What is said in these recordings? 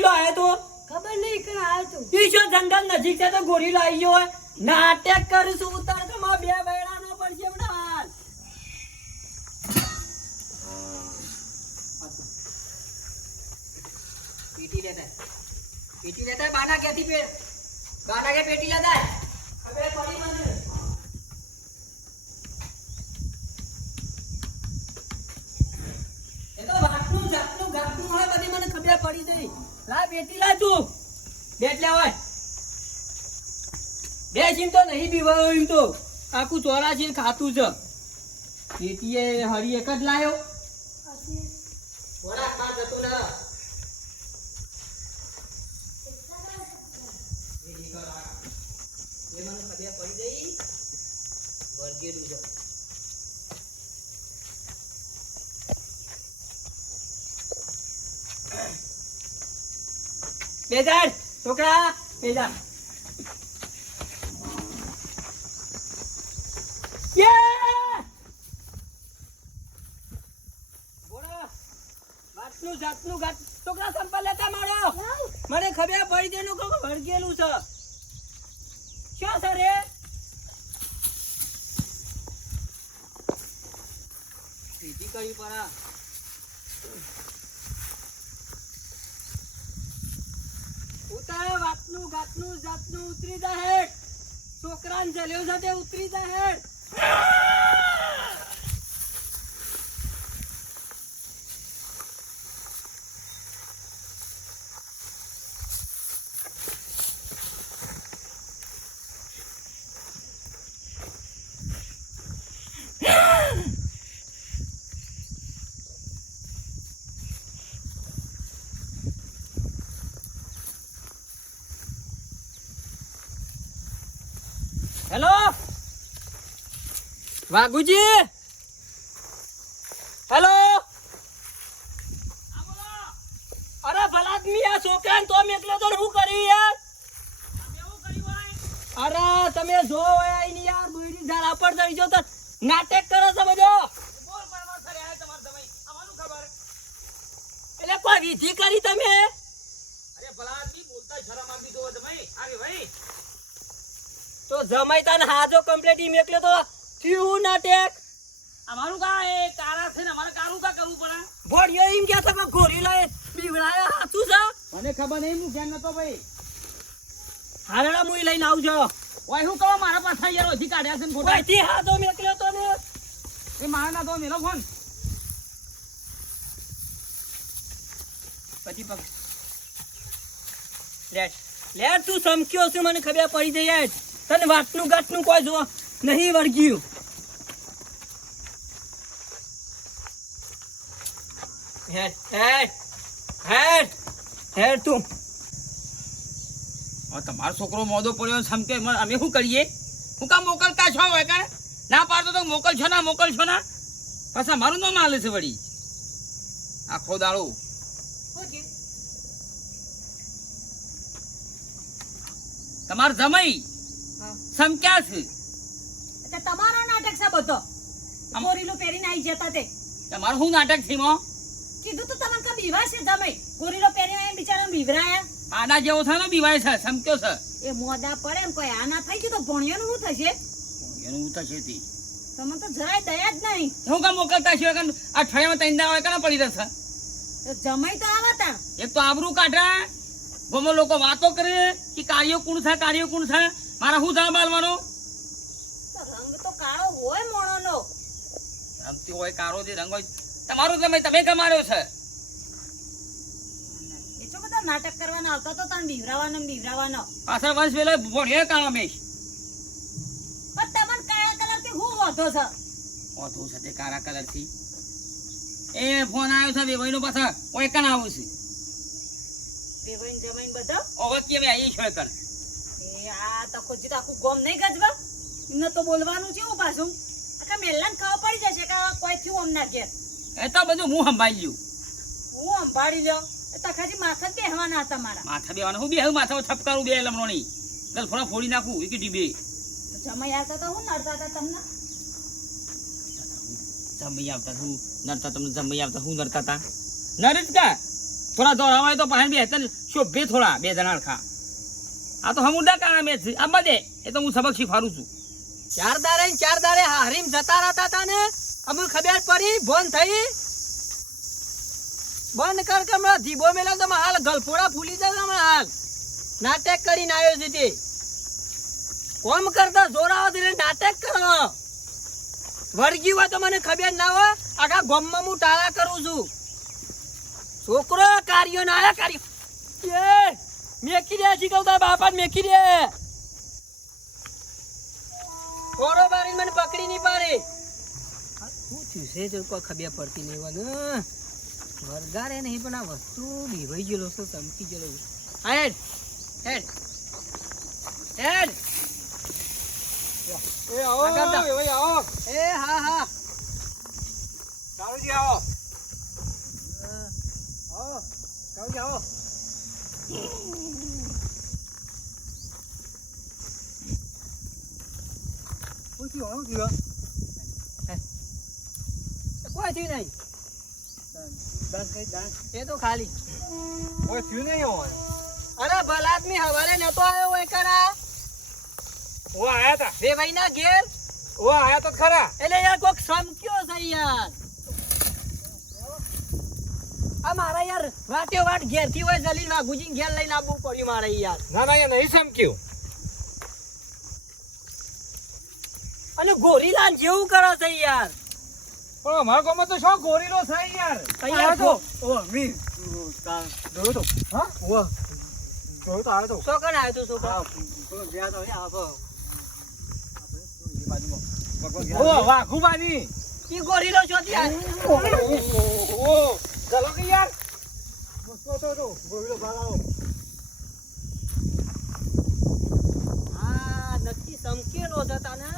ગોરીલો આયો તો ખબર નહીં કણ આવ્યો તું ઈ શું જંગલ નજીક છે તો ગોરીલો આવી ગયો હોય નાટક કરશું ઉતાર તો માં બે બૈરાનો પડશે હમણાં પેટી લેતા બાના ક્યાંથી બાના કે પેટી લેતા હવે પડી મને એ તો વાટનું જાતનું ગાટનું હોય બધી મને ખબર પડી ગઈ લા પેટી લા તું બેટ લે હોય બે જીમ તો નહીં બીવાયો એમ તો આખું ચોરાસી ખાતું છે પેટીએ હરી એક જ લાયો થોડા ખા જતું ના એ મને ખબર પડી ગઈ વર્ગેલું છે બેજાર છોકરા બેજાર જાતનું ગાત છોકરા સંપલ લેતા મારો મને ખબર પડી ગઈ નું વળગેલું છે શું સરે સીધી કરી પરા ઉતારે વાતનું ગાતનું જાતનું ઉતરી જા હેડ છોકરાને જલ્યો સાથે ઉતરી જા હેડ હેલો વાઘુજી હેલો અરે ભલાદમી આ છોકરાને તો મેકલો તો શું કર્યું યાર અરે તમે જો આઈને યાર બોયરી ઝાડા પર ચડી જો તો નાટક કરો છો બધો એટલે કોઈ વિધિ કરી તમે અરે ભલાદમી બોલતા શરમ આવી દો તમે આગે ભાઈ તો જમાઈ તને હાજો કમ્પ્લીટ ઈ મેકલો તો થયું નાટક અમારું કા એ કારા છે ને અમારે કારું કા કરવું પડે ભોડિયો એમ કે તમે ગોરીલો એ બીવડાયા હાચું છે મને ખબર નહીં હું ધ્યાન નતો ભાઈ હારેડા મુઈ લઈને આવજો ઓય હું કહો મારા પાસે યાર ઓછી કાઢ્યા છે ને ખોટા ઓયથી હાજો મેકલો તો ને એ મારા ના તો મેલો ફોન પછી પગ લેટ તું સમક્યો છે મને ખબર પડી જઈ યાર તને વાટનું ગાટનું કોઈ જો નહીં વળગ્યું હેડ હેડ હેડ હેડ તું તમારો છોકરો મોદો પડ્યો સમકે અમે શું કરીએ હું કા મોકલતા છો હોય કાને ના પાડતો તો મોકલ છો ના પાછા મારું નામ આલે છે વળી આખો દાડો તમાર જમાઈ સમક્યા છે એટલે તમારો નાટક છે બધો ગોરીલો પહેરીને આવી જતા તે તમારું શું નાટક છે મો કીધું તો તમને કા બીવા છે જમાઈ ગોરીલો પહેરીને આવીને બિચારા બીવરાયા આના જેવો છે ને બીવાય છે સમક્યો છે એ મોદા પડે ને કોઈ આના થઈ ગયું તો ભણ્યોનું શું થશે એનું ઉતા છે તે તમને તો જરાય દયા જ નહીં હું કા મોકલતા છે કે આ ઠળિયામાં તૈંદા હોય કાના પડી રહેશે તો જમાઈ તો આવતા એક તો આબરૂ કાઢે ગોમો લોકો વાતો કરે કે કાર્યો કોણ છે મારા શું થા બાલવાનો તો રંગ તો કાળો હોય મોણોનો રંગતી હોય કાળો જે રંગ હોય તમારો તમે કમાર્યો છે એટલો બધા નાટક કરવાના આવતા તો તને બીવરાવાનો પાછળ વર્ષ વેલો ભણ્યો કાળો મેશ પણ તમને કાળા કલર થી હું વાંધો છે ઓતો છે તે કાળા કલર થી એ ફોન આવ્યો છે વેવાઈ નો પાછા ઓય કન આવું છે વેવાઈ જમાઈન બધા ઓવે કે મે આવી છે કર એ આ તો ખોજી તો આખું ગોમ નહીં ગજવા એમને તો બોલવાનું છે હું પાછું આખા મેલ્લાને ખબર પડી જશે કે કોઈ થયું અમના ઘેર એ તો બધું હું સંભાળી લ્યું હું સંભાળી લ્યો એ તો ખાલી માથા જ બેહવાના હતા મારા માથા બેવાનું હું બે માથા છપકારું બે લમણોની ગલફોડા ફોડી નાખું એક ડીબે જમાઈ આવતા તો હું નડતા હતા તમને જમઈ આવતા હું નડતા હતા નરજ કા થોડા દોરાવાય તો પાસે બે શોભે થોડા બે જણા હરખા. આ તો હમુડા કાણા મેચ છે. આ બધે એ તો હું સબક શીખવાડું છું. 4 દાડે ને 4 દાડે હારીમ જતા રહેતા હતા ને અમને ખબર પડી ભોન થઈ બંધ કર કે હમણાં ધીબો મેલો તો હાલ ગલફોડા ફૂલી જાય હમણાં હાલ નાટક કરીને આવ્યો છે તે કોમ કરતા જોરાવો એટલે નાટક કરો વર્ગી હોય તો મને ખબર ના હોય આખા ગામમાં હું ટાળા કરું છું છોકરો કાર્યો ના આયા કાર્યો એ મેકી દે શીખવતા બાપા મેકી દે થોડો બારી મને પકડી નહીં પાડે શું થયું છે તો કોઈ ખબર પડતી નહીં હોય વરગારે નહીં પણ આ વસ્તુ ભીવાઈ ગયેલો છે ચમકી ગયેલો હેડ હેડ હેડ એ આવો એ ભાઈ આવો એ હા હા કાળુજી આવો આવો કાળુજી આવો પૂછી આવો જીવા કોઈ થયું નહીં દાંત કઈ દાંત એ તો ખાલી કોઈ થયું નહીં હોય અરે ભલા આદમી હવારે નતો આવ્યો હોય કરા ઓ આયા તા બે ભાઈના ઘેર ઓ આયા તો ખરા એટલે યાર કોક સમક્યો છે યાર આ મારા યાર વાટ્યો વાટ ઘેરથી હોય જલીલ વાઘુજી ઘેર લઈને આવવું પડ્યું મારે યાર ના ના એ નહીં સમક્યું અને ગોરીલાલ જેવું કરે છે યાર પણ અમારા ગામમાં તો શું ગોરીલો છે યાર અહીંયા તો ઓ મી જોયો તો હા ઓ જોયો તો આવ્યો તો શું કણ આવ્યો તું છોકરા ગયા તો આવો ઓ વાઘુબાની ઈ ગોરીલો છો ત્યાં ઓ ચલો કે યાર તો ગોરીલો ભાગાવો આ નક્કી સમકેલો છે તને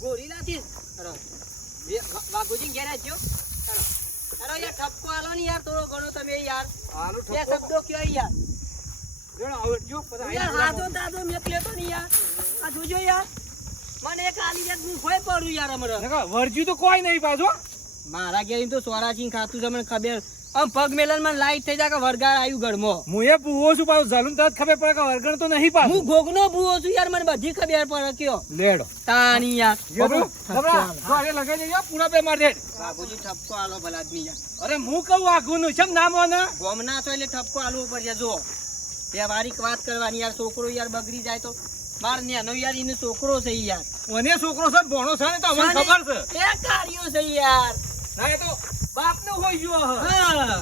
ગોરીલાથી અરે વાઘુજી ઘેર આવજો અરે યાર ઠપકો આલો ને યાર થોડો ઘણો તમે યાર આનું બે શબ્દો કયો યાર જણ આવડજો પછી યાર હાથો દાદો મેક લેતો ને યાર આ જોજો યાર મને એક આલી યાર હું ખોઈ પડું યાર હમણાં વર્જ્યું તો કોઈ નહીં પાછો મારા ઘેર તો સોરાચી ખાતું છે મને ખબર આમ પગ મેલન માં લાઈટ થઈ જાય કે વરગાર આવ્યું ઘરમાં હું એ પૂવો છું પાછો ઝાલું તરત ખબર પડે કે વર્ગણ તો નહીં પાછું હું ગોગનો ભૂવો છું યાર મને બધી ખબર પડે કયો લેડો તાની યાર લગાઈ દેજો પૂરા બે માર દે બાબુજી ઠપકો આલો ભલા આદમી યાર અરે હું કહું આખું નું શેમ નામ હોય ને ગોમના છો એટલે ઠપકો આલવો પડશે જો વ્યવહારિક વાત કરવાની યાર છોકરો યાર બગડી જાય તો માર નેનો યાર એનો છોકરો છે યાર મને છોકરો છે ભણો છે ને તો અમને ખબર છે એ કાર્યો છે યાર ના એ તો બાપ નો હોય ગયો હા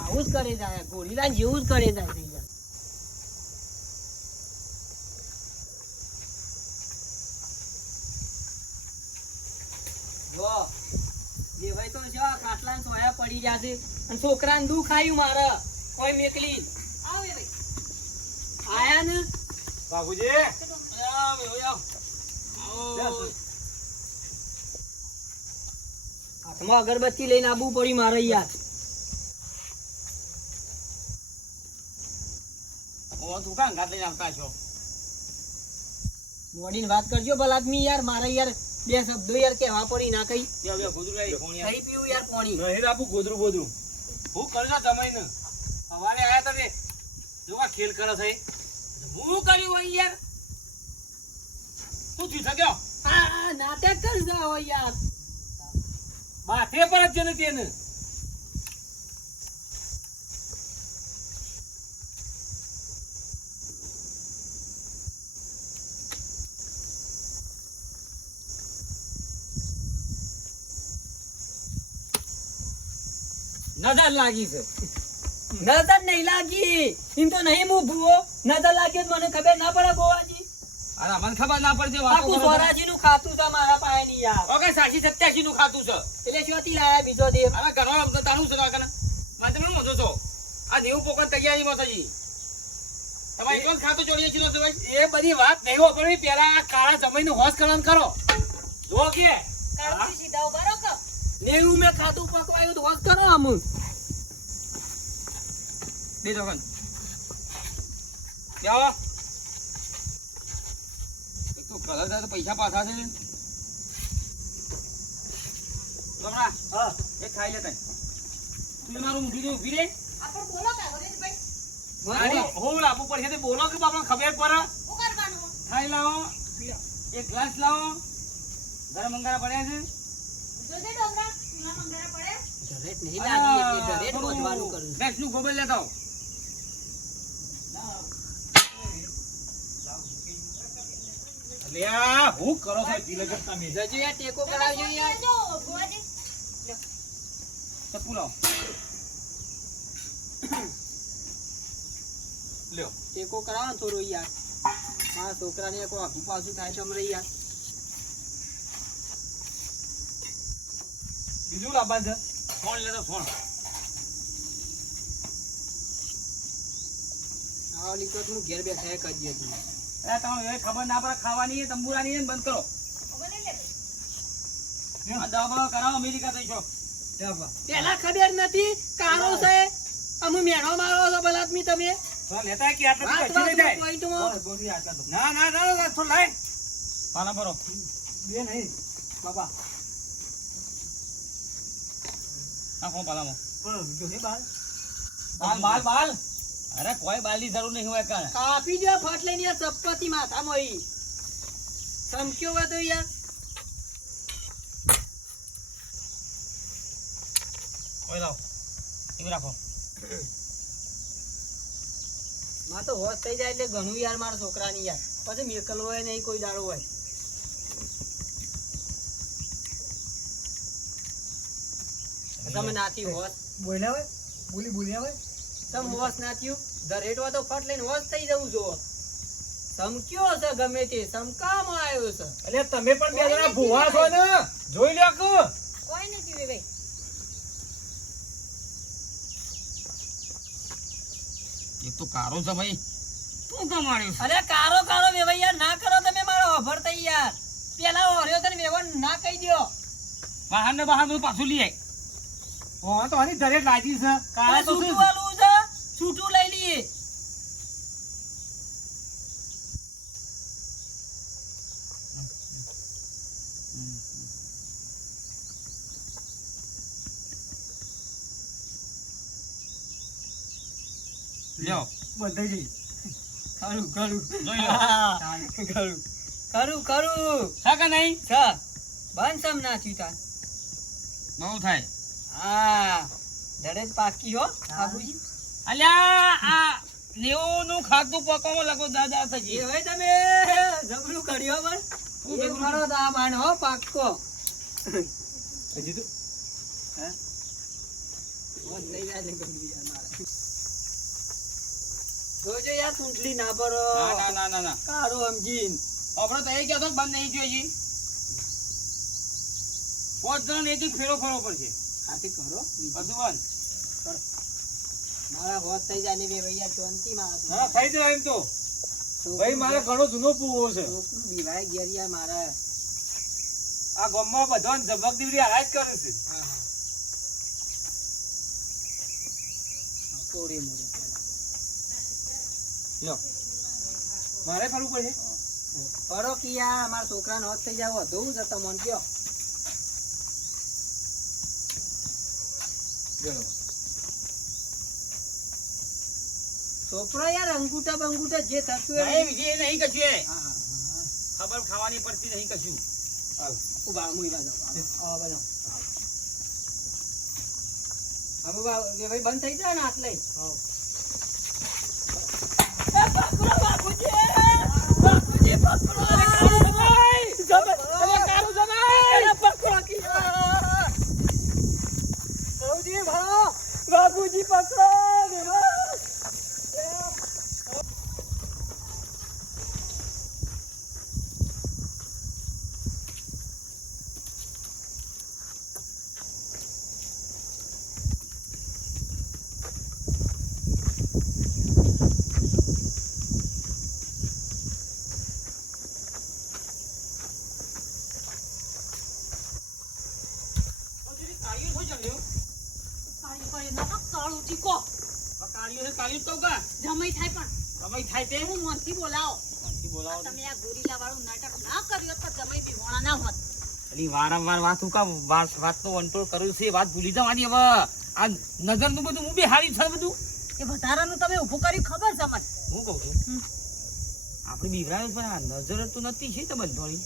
આવું જ કરે જાય ગોરીલા જેવું જ કરે જાય છે યાર જો દેવાય તો જો કાટલા ને સોયા પડી જાશે અને છોકરાને દુખ આવ્યું મારે કોઈ મેકલી આવે ભાઈ આયા ને બાબુજી હાથમાં અગરબત્તી લઈને આવવું પડ્યું મારે યાર ઓ તું કાં ગાત લઈને આવતા છો? મોડીને વાત કરજો ભલા આદમી યાર મારે યાર બે શબ્દો યાર કહેવા પડી ના કઈ બે ગોદરું લઈ કોણી કઈ પીવું યાર પાણી નહીં આપું ગોદરું બોદરું હું કરજો જમાઈને સવારે આયા તમે જોવા ખેલ કરે છે હું કર્યું હોય યાર તું જીત ગયો આ નાટક કરતા હોય યાર માથે પર જ જને તેને નજર લાગી છે નજર નહીં લાગી એમ તો નહીં હું ભૂવો નજર લાગ્યો તો મને ખબર ના પડે ગોવાજી અરે મને ખબર ના પડતી આખું સોરાજી નું ખાતું છે મારા પાસે ની યાર ઓકે 87 નું ખાતું છે એટલે શોથી લાયા બીજો દેવ હવે ઘરવાળા તારું છે કાકા મારે તમે મોજો છો આ 90 પોકન તૈયારીમાં થજી તમારે એકલો જ ખાતું ચોરીએ છીએ તો ભાઈ એ બધી વાત નહીં હો પણ પેલા આ કાળા જમાઈનું હોશ કરવાનું કરો જો કે કાળુજી સીધા ઉભા રહો કે નેવું મેં ખાતું પકવાયું તો વસ કરો આમ દે જોગન જાઓ એક તો કલર થાય તો પૈસા પાછા છે ગમરા હા એક ખાઈ લે તઈ તું મારું ઊંધી દે ઊભી રે આ પણ બોલો કે હરેશભાઈ હું લાવવું પડશે તે બોલો કે આપણને ખબર પડે. શું કરવાનું ખાઈ લાવો, એક ગ્લાસ લાવો. ગરમ અંગારા પડ્યા છે. જોજે ડોમરા ચૂલા મંગારા પડે જરેટ નહીં લાગી એટલે જરેટ બોધવાનું કરું. ભેંસનું ગોબર લેતા આવો. અલ્યા હું કરો છો જીલગત તમે જજો યાર ટેકો કરાવજો યાર. જો ભુવાજી ચપ્પુ લાવો. લ્યો ટેકો કરાવો ને થોડો યાર. મારા છોકરાને કોઈ આખું પાછું થાય તો અમરે યાર. બીજું લાવવાનું છે. ફોન લેતો ફોન. આવો લીધો તો હું ઘેર બેઠા કરી દઈએ તું. અરે તમે એ ખબર ના પડે ખાવાની તંબુરાની ને બંધ કરો. ખબર નહીં લે આ દવા કરાવો અમેરિકા થઈશો. પેલા ખબર નથી કારો છે અમુ મેણો મારો છો બલાદમી તમે. તો લેતા કે આટલા વાત તો કશું નહીં વાતમાં થાય. પોઈન્ટમાં. બસ, બસ, આટલા તો. ના ના ના ના થોડું લાય. પાલા ભરો. બે નહીં બાપા નાખો પાલામાં. પણ જો હે બાલ બાલ બાલ બાલ. અરે કોઈ બાલની જરૂર નહીં હોય કાને. કાપી દો ફટ લઈને યાર ચપ્પતી માથામાં ઈ. ચમક્યો હોય તો યાર. ઓય લાવ. એવી રાખો. માં તો હોશ થઈ જાય એટલે ઘણું યાર મારા છોકરાની યાર. પછી મેકલ હોય નહીં કોઈ દાડો હોય. તમે નાથી હોશ. બોલ્યા હોય બોલ્યા હોય તમ હોશ ના થયું દરેટ હોય તો ફટ લઈને હોશ થઈ જવું જો. ચમક્યો છે ગમે તે ચમકામાં આવ્યો છે. અલ્યા તમે પણ બે જણા ભૂવા છો ને જોઈ લ્યો કે કોઈ નહીં પીવે ભાઈ એક તો કારો છે ભાઈ. તું કમાડ્યું છે. અરે કારો કારો વેવાઈ યાર ના કરો તમે મારો ઓફર થઈ યાર. પેલા ઓર્યો તને વેવણ ના કહી દ્યો. બહાર ને બહાર બધું પાછું લઈ આય. હા તો આની દરેક લાજી છે કાળા અરે તો છૂટું શું વાળું છે છૂટું લઈ લઈએ. લ્યો. બંધાઈ જઈ ખરું ખરું જોઈ લો. હા, ખરું ખરું ખરું છે કે નહીં? છ બંધ સમ ના થયું તાર. બહુ થાય. હા દરેક પાકી હો બાબુજી. અલ્યા આ લેવું ખાતું પકવામાં લગો દાદા એ થજી. હવે તમે જબરું કર્યો પણ એ મારો દામાન હો પાક્કો. હજી તો હોશ થઈ જાય એટલે ગમતું યાર મારે. જોજો યાર ચૂંટલી ના ભરો. ના ના ના ના ના. કારો સમજીન. આપણે તો એ કહેતો કે બંધ નહીં થયો હજી. 5 જણ એક એક ફેરો ફરવો પડશે. આથી કરો બધું બંધ. મારા હોશ થઈ જાય ને બે ભૈયા શાંતિ હા મારા થઈ જાય એમ તો ભાઈ મારે ઘણો જૂનો પૂવો છે છોકરું બીવાય ઘેર યાર મારા. આ ગામમાં બધાને ઝબક દીવડી હાથ કરે છે હા હા તોડી મોડે લો મારે ફરવું પડશે કરો કે યાર મારા છોકરાને હોશ થઈ જાય વધુ જ તમને કયો. ચલો છોકરો યાર અંગૂઠા બંગૂઠા જે થતું હોય નહીં વિજય નહીં કશું એ. હા હા ખબર ખાવાની પડતી નહીં કશું. હાલ ઉભા મુઈ બાજુ આવો બાજુ હવે ભાઈ બંધ થઈ જાય ને આટલે પકડો બાપુજી બાપુજી પકડો બાપુજી પકડો કાળી કરે ના કાળું ચીકો કાળીઓ તો કા જમાઈ થાય પણ સમય થાય તે હું મનથી બોલાવો કોણથી બોલાવો તમે આ ગોરીલા વાળું નાટક ના કર્યો તો જમાઈ બીવાણા ના હોત અલી વારંવાર વાત હું કા વાત તો કંટ્રોલ કરું છે વાત ભૂલી જવાની હવે આ નજરનું બધું હું બી હારી છે બધું એ વધારાનું તમે ઊભું કર્યું ખબર છે મને હું કહું છું આપણે બીવરાયો પણ આ નજર તો નથી છે તો બંધોણી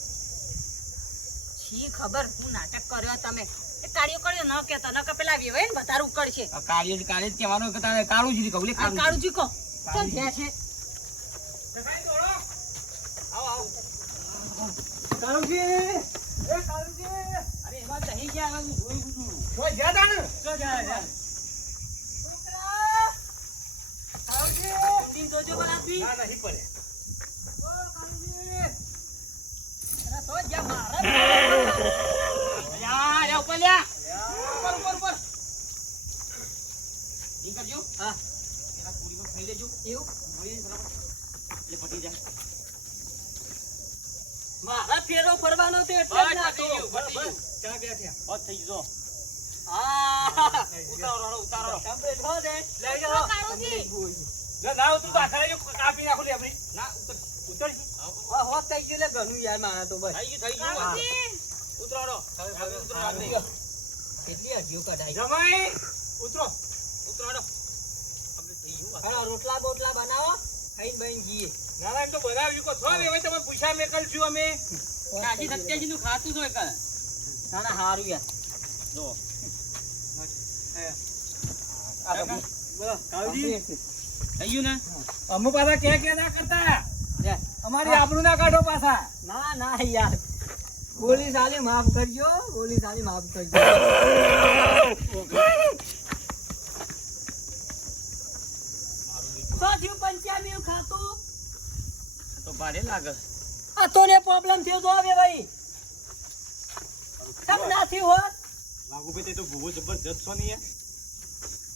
છી ખબર હું નાટક કર્યો તમે એ કાર્યો કર્યો ન કેતો ન કે પેલા વેવાય ને વધારે ઉકળશે આ કાર્ય જ કહેવાનો કે તારે કાળું જ કહું લે આ કાળુજી કો ચાલ કાળુજી. છે કાળુજી એ કાળુજી અરે એમાં દહીં ક્યાં આવે હું જોઈ બધું કોઈ જ્યાદા ને તો જાય તીન જોજો બનાવી ના નહીં પડે અરે તો જ્યાં મારા યા ઉપર લ્યા ઉપર ઈ કરજો હા એના પૂરી પર ખાઈ લેજો એવું મળી ફટાફટ એટલે પટી જાય મારા ફેરો ફરવાનો તો એટલે જ ના તો ચા બેઠ્યા બસ થઈ ગયો હા ઉતારો કમ્પ્લીટ હો દે લઈ જાઓ કાળુજી જો ના તું તો આખરે જો કાપી નાખો લે આપણી ના ઉતર હા હો થઈ ગયું લે ઘણું યાર મારા તો બસ થઈ ગયું કાળુજી ઉતરાડો કેટલી અઢીઓ કઢાઈ જમાઈ ઉતરો ઉતરાડો કમ્પ્લીટ થઈ ગયું હા રોટલા બોટલા બનાવો ખાઈને બહીને જઈએ ના ના એમ તો બનાવ્યું કો છો ને હવે તમે પૂછ્યા મેં કલ છું અમે કાજી સત્યાજી નું ખાતું તો એક ના હારું યાર જો કાળુજી થઈ ગયું ને અમુ પાછા કે ના કરતા લે. અમારી આબરૂ ના કાઢો પાછા ના ના યાર બોલી સાલી માફ કરજો બોલી સાલી માફ કરજો તો થયું પંચામી ખાતું તો ભારે લાગે આ તો ને પ્રોબ્લેમ થયો તો હવે ભાઈ તમ નાથી હોત લાગુભાઈ તે તો ભૂવો જબરજસ્ત છો નહીં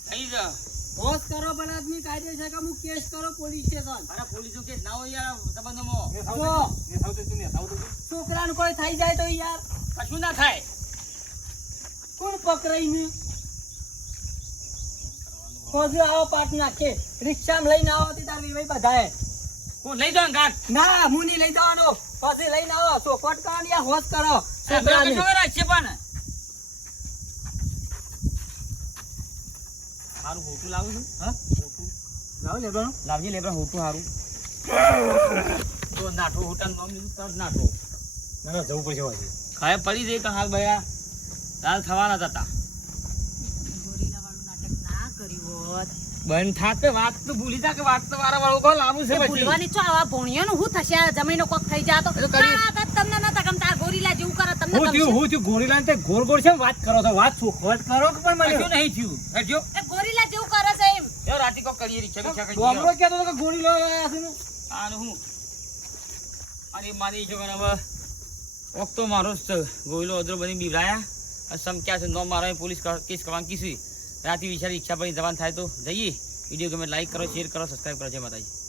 થઈ જા હોશ કરો પણ આદમી કાયદેસર કે હું કેસ કરો પોલીસ સ્ટેશન અરે પોલીસો કેસ ના હોય યાર સંબંધમાં છોકરાને કોઈ થઈ જાય તો યાર કશું ના થાય કોણ પકડાઈને પછી આવો પાટ નાખે રિક્ષામાં લઈને આવો તે તાર વિવાહ બધાએ હું લઈ જાઉં ગાંઠ ના હું નહીં લઈ જવાનો પછી લઈને આવો ચોખવટ કરો ને યાર હોશ કરો છોકરાને. કશો રાખશે પણ સારું હોટું લાવું છું હા? લાવો લેવાનો લાવજે લેબરા હોટું સારું તો નાઠો હોટા નામ લીધું તરત નાઠો ના ના જવું પડશે વાજી ખાય પડી દે તો હાલ ભયા દાલ થવાના જ હતા ગોરીલા વાળું નાટક ના કર્યું હોત બંધ થાતે વાત તો ભૂલી જા કે વાત તો વારા વાળું કો લાવું છે એ પછી ભૂલવાની છો આવા ભોણિયાનું હું થશે આ જમીનો કોક થઈ જાતો એ તો કરી. આ તો તમને નતા ગમતા આ ગોરીલા જેવું કરે તમને હું ગમશે થયું ગોરીલાને તે ગોળ ગોળ છે વાત કરો તો વાત સુખવત કરો કે પણ કશું મને નહીં થયું હેઠજો એ ગોરીલા જેવું કરે છે એમ યો રાતી કો કરીએ રિક્ષા બિક્ષા કરી ડોમરો કહેતો હતો કે ગોરીલો આયા છે ને આનું હું અને મારી જો હવે ઓક્તો મારો જ ગોયલો અદરો બની બીવરાયા સમક્યા છે નો મારો પોલીસ કેસ કરવાનું કીધું રાતે વિચારી રિક્ષા પર જવાન થાય તો જઈએ વિડીયો ગમે લાઈક કરો શેર કરો સબસ્ક્રાઈબ કરો જય માતાજી